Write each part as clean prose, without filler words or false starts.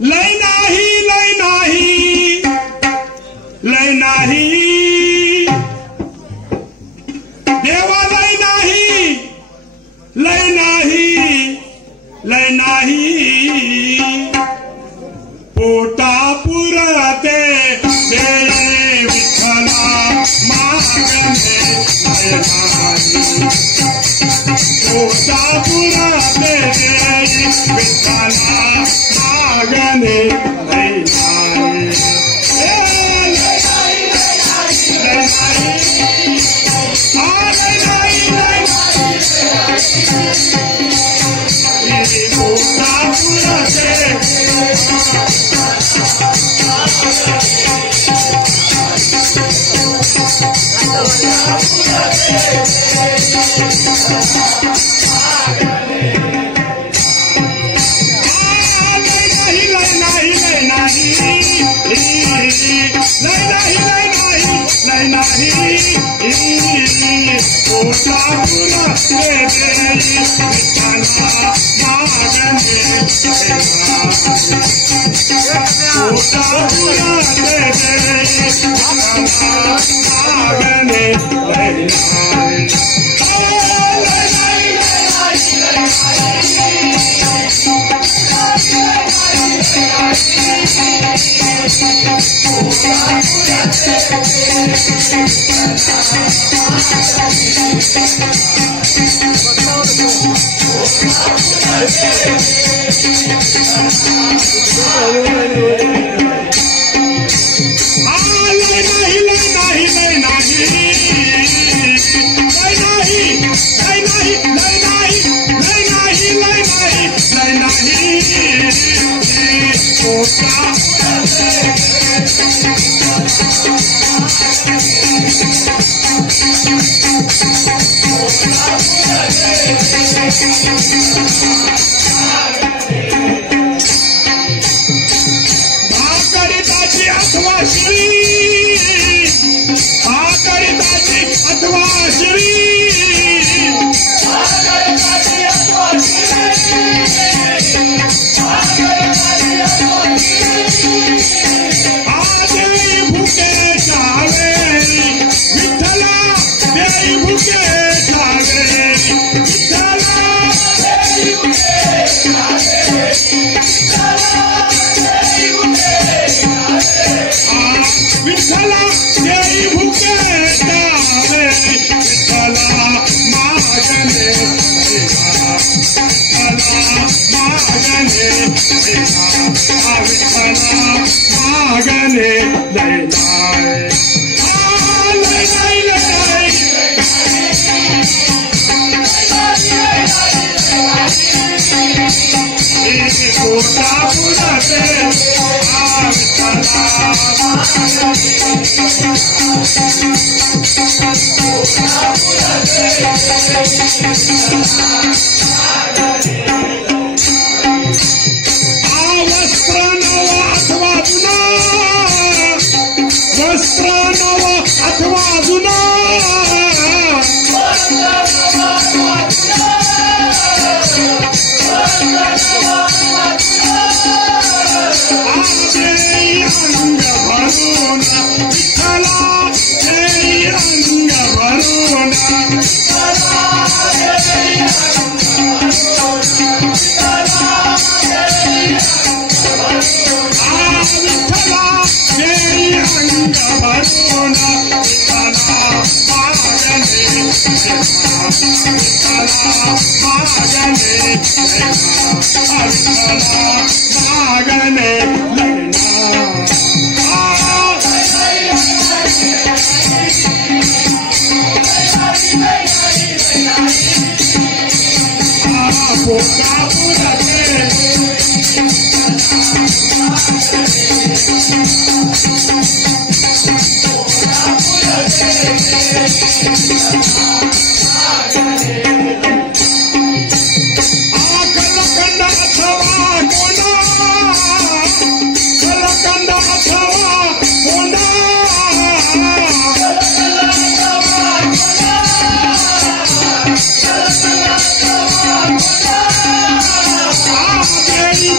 लय नाही लय नाही लय नाही देवा लय नाही लय नाही लय नाही पोटा पुरते दे विठ्ठला मागणे लय नाही पोटा पुरते दे विठ्ठला मागणे लय नाही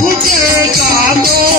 भूखे जातो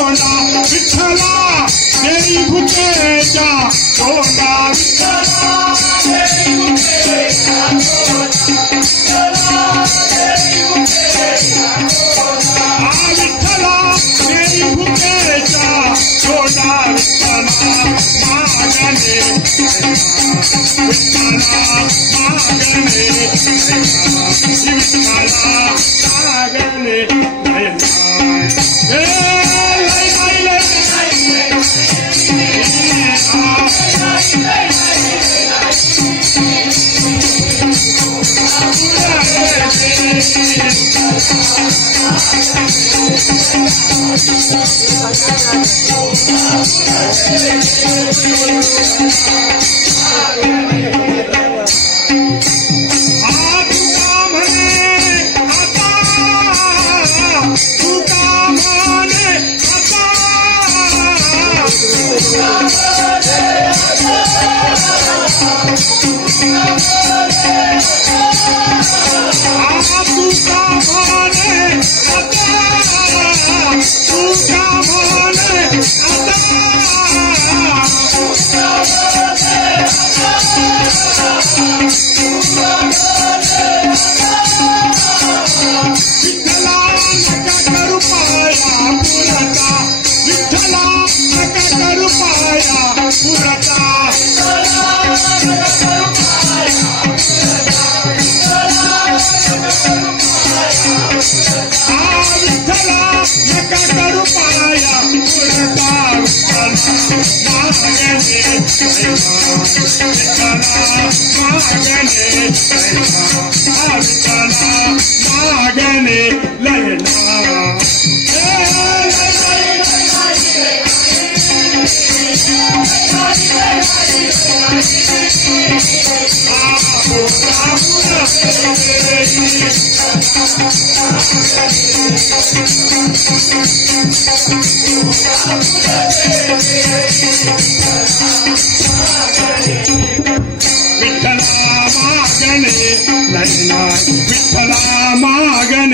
लागणे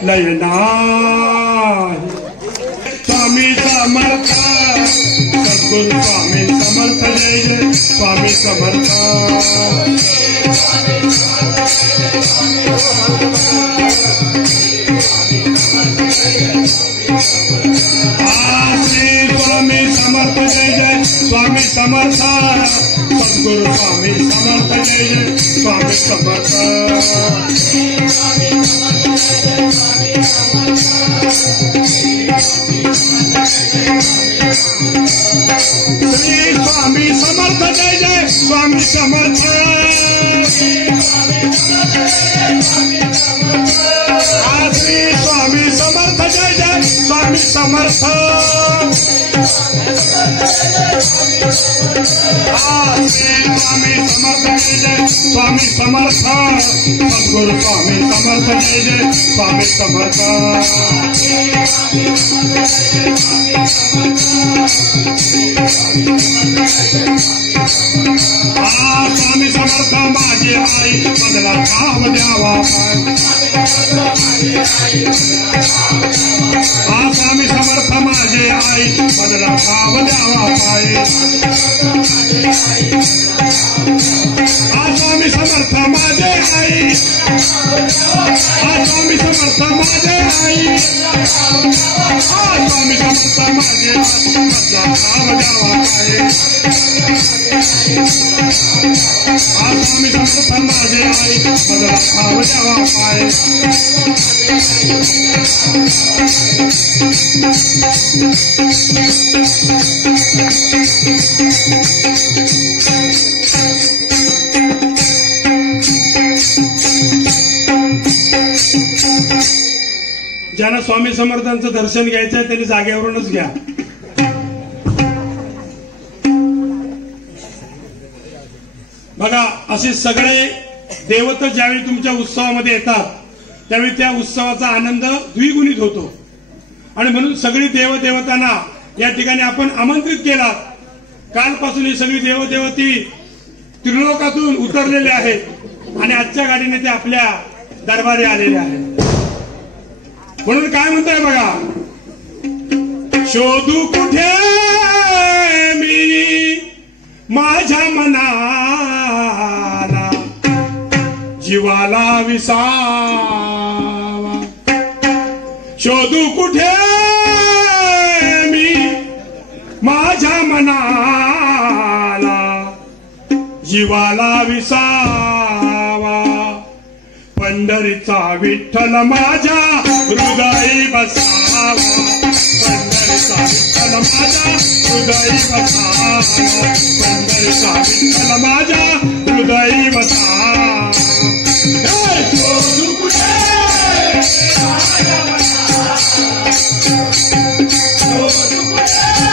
नयना नयना स्वामी समर्थ सद्गुरु स्वामी समर्थ जय जय स्वामी समर्थ श्री स्वामी समर्थ जय जय स्वामी समर्थ सद्गुरु स्वामी समर्थ जय जय स्वामी समर्थ श्री स्वामी समर्थ जय जय स्वामी समर्थ श्री स्वामी समर्थ जय जय स्वामी समर्थ श्री स्वामी समर्थ जय जय स्वामी समर्थ सद्गुरु स्वामी समर्थ जय जय स्वामी समर्थ स्वामी समर्थ माझी आई बदला भाव द्यावा स्वामी समर्थ माझे आई बदला भाव द्यावा पाय स्वामी समर्थ माझे आई स्वामी समर्थ माझे आई स्वामी समर्थ माझे बदला भाव द्यावा पाय स्वामी समर्थ माझे आई बदला भाव द्यावा पाय ज्यांना स्वामी समर्थांचं दर्शन घ्यायचं आहे त्यांनी जागेवरूनच घ्या. बघा असे सगळे देवत ज्यावेळी तुमच्या उत्सवामध्ये येतात त्यावेळी त्या उत्सवाचा आनंद द्विगुणित होतो आणि म्हणून सगळी देवदेवतांना या ठिकाणी आपण आमंत्रित केला. कालपासून ही सगळी देवदेवती त्रिलोकातून उतरलेले आहेत आणि आजच्या गाडीने ते आपल्या दरबारी आलेले आहेत. म्हणून काय म्हणताय बघा, शोधू कुठे मी माझ्या मनाला जीवाला विसावा, शोधू कुठे मी माझ्या मनाला जीवाला विसावा. पंढरीचा विठ्ठल माझ्या हृदयी बसावा, पंढरीचा विठ्ठल माझ्या हृदयी बसावा, पंढरीचा विठ्ठल माझ्या हृदयी बसावा. शोधू कुठे माझ्या मनाला, शोधू कुठे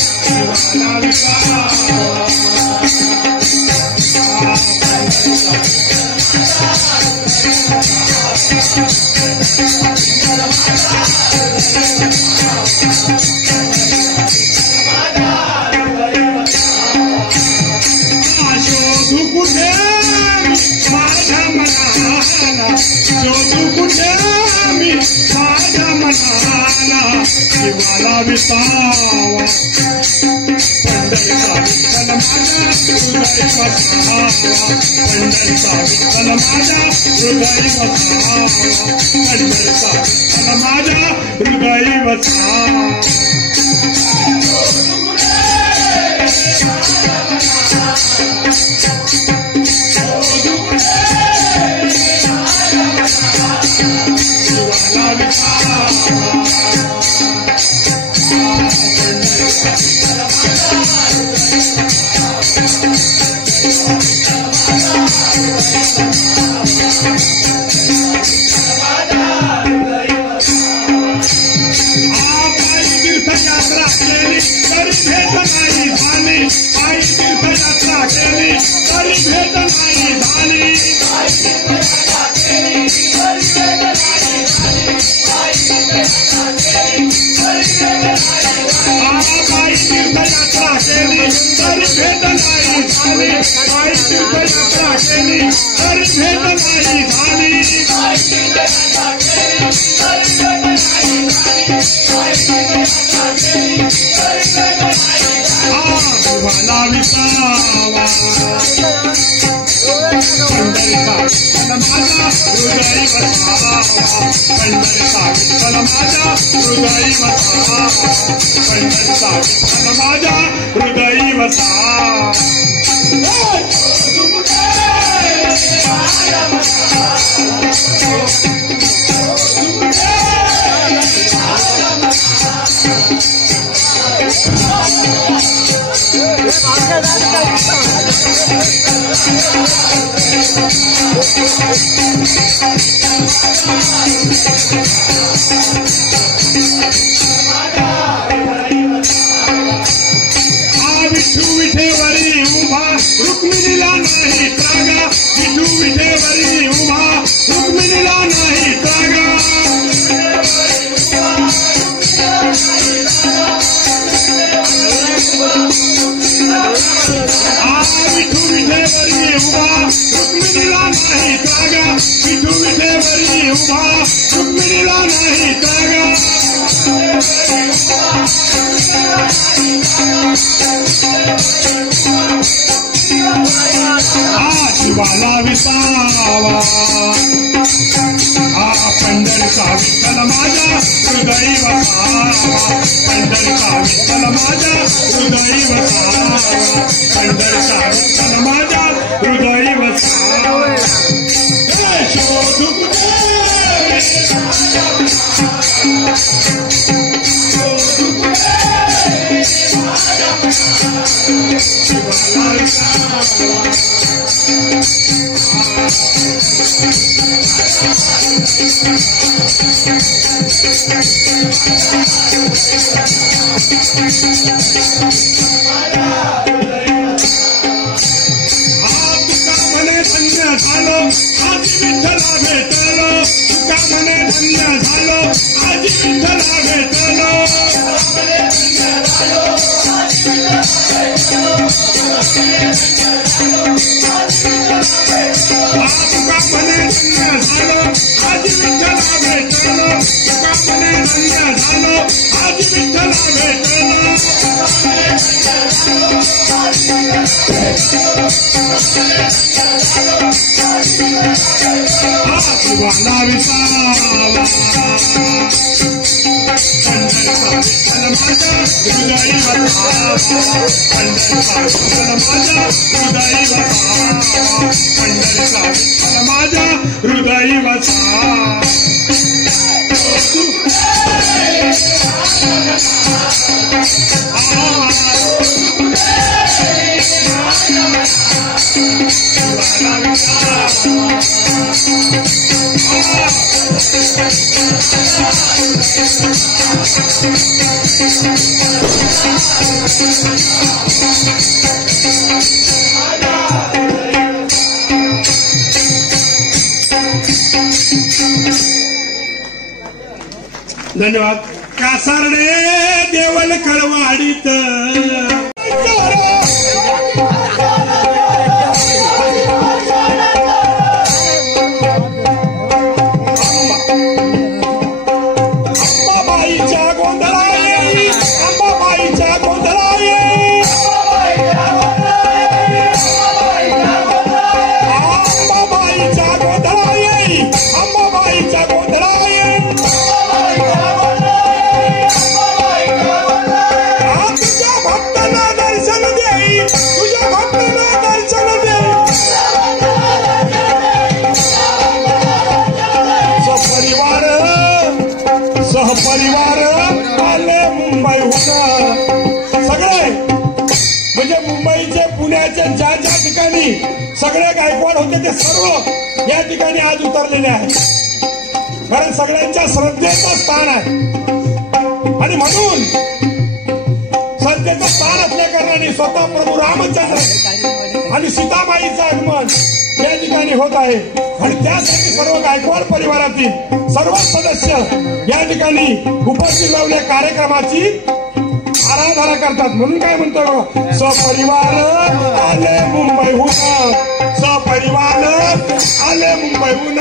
माझ्या मनाला, देवाला विसावा. शोधू कुठे माझ्या मनाला, शोधू कुठे मी माझ्या मनाला, देवाला विसावा. पंढरीचा विठ्ठल माझ्या हृदयी बसावा, पंढरीचा विठ्ठल माझ्या हृदयी बसावा, पंढरीचा विठ्ठल माझ्या हृदयी बसावा. हृदयी बसावा. विठू विठेवरी उभा रुक्मिणीला नाही त्रागा, विठू विठेवरी उभा रुक्मिणीला नाही त्रागा, विठू विठेवरी उभा रुक्मिणीला नाही त्रागा, विठू विठेवरी उभा रुक्मिणीला नाही त्रागा. शिवाला विसावा, पंढरीचा विठ्ठल माझ्या हृदयी बसावा, पंढरीचा विठ्ठल माझ्या हृदयी बसावा, पंढरीचा विठ्ठल माझ्या हृदयी बसावा. शोधू कुठे झालो आज विठ्ठला भेटलो, तुका म्हणे धन्य झालो आज विठ्ठला भेटलो, तुका म्हणे धन्य झालो आज विठ्ठला भेटलो, तुका म्हणे धन्य झालो आज विठ्ठला भेटलो. वाला विसावा पंढरचा विठ्ठल माझ्या हृदयी वसावा पंढरचा विठ्ठल माझ्या हृदयी वसावा पंढरचा विठ्ठल माझ्या हृदयी वसावा धन्यवाद. कासारडे देवल कळवाडीत सहपरिवार आले मुंबईहून सगळे म्हणजे मुंबईचे पुण्याचे ज्या ज्या ठिकाणी सगळे गायकवाड होते ते सर्व या ठिकाणी आज उतरलेले आहेत. कारण सगळ्यांच्या श्रद्धेचं स्थान आहे आणि म्हणून श्रद्धेचं स्थान असल्या कारणाने स्वतः प्रभू रामचंद्र आणि सीतामाईचं आगमन या ठिकाणी होत आहे आणि त्यासाठी सर्व गायकवाड परिवारातील सर्व सदस्य या ठिकाणी उपस्थित राहून कार्यक्रमाची आराधना करतात. म्हणून काय म्हणतो सपरिवार आले मुंबईहून सपरिवार आले मुंबईहून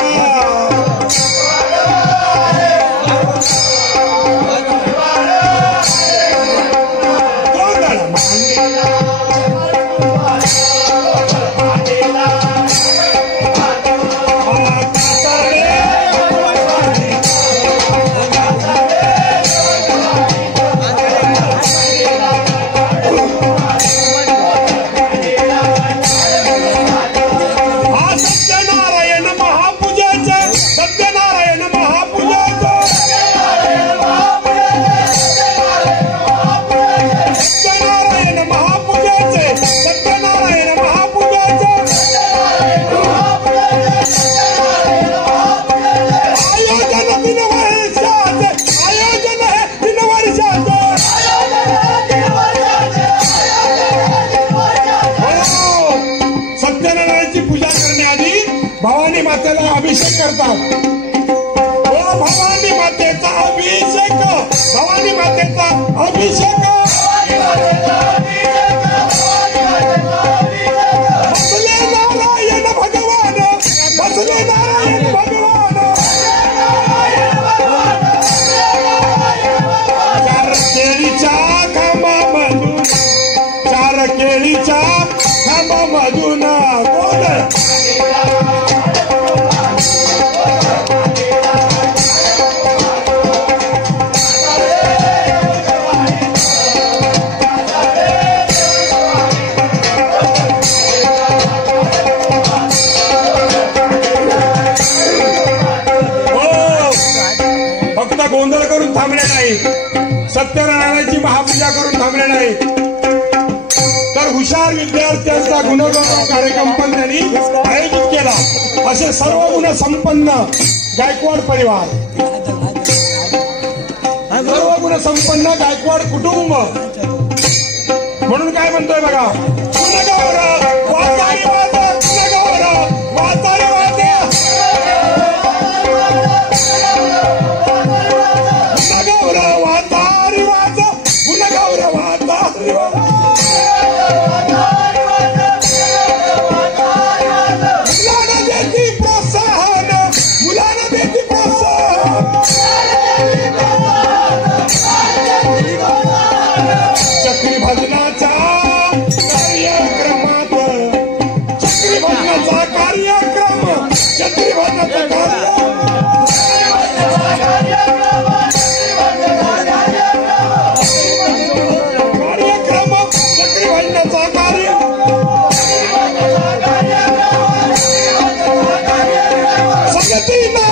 भवानी मातेला अभिषेक करतात. ओ भवानी मातेचा अभिषेक भवानी मातेचा अभिषेक बसले नारायण भगवान बसले नारायण भगवान चार केळीच्या खांबामधून चार केळीच्या खांबामधून गोड गोंधळ करून थांबले नाही, सत्यनारायणाची महापूजा करून थांबले नाही, तर हुशार विद्यार्थ्यांचा गुणगौरव कार्यक्रम पण त्यांनी आयोजित केला. असे सर्व गुण संपन्न गायकवाड परिवार सर्व गुण संपन्न गायकवाड कुटुंब म्हणून काय म्हणतोय बघा गुणगौरव वातारी वाता गुणगौरव वातारी वाता गुणगौरव वातारी वाता गुणगौरव वातारी वाता मुलांना देती प्रोत्साहन मुलांना देती प्रोत्साहन चक्री भजनाचा कार्यक्रमात गती नाही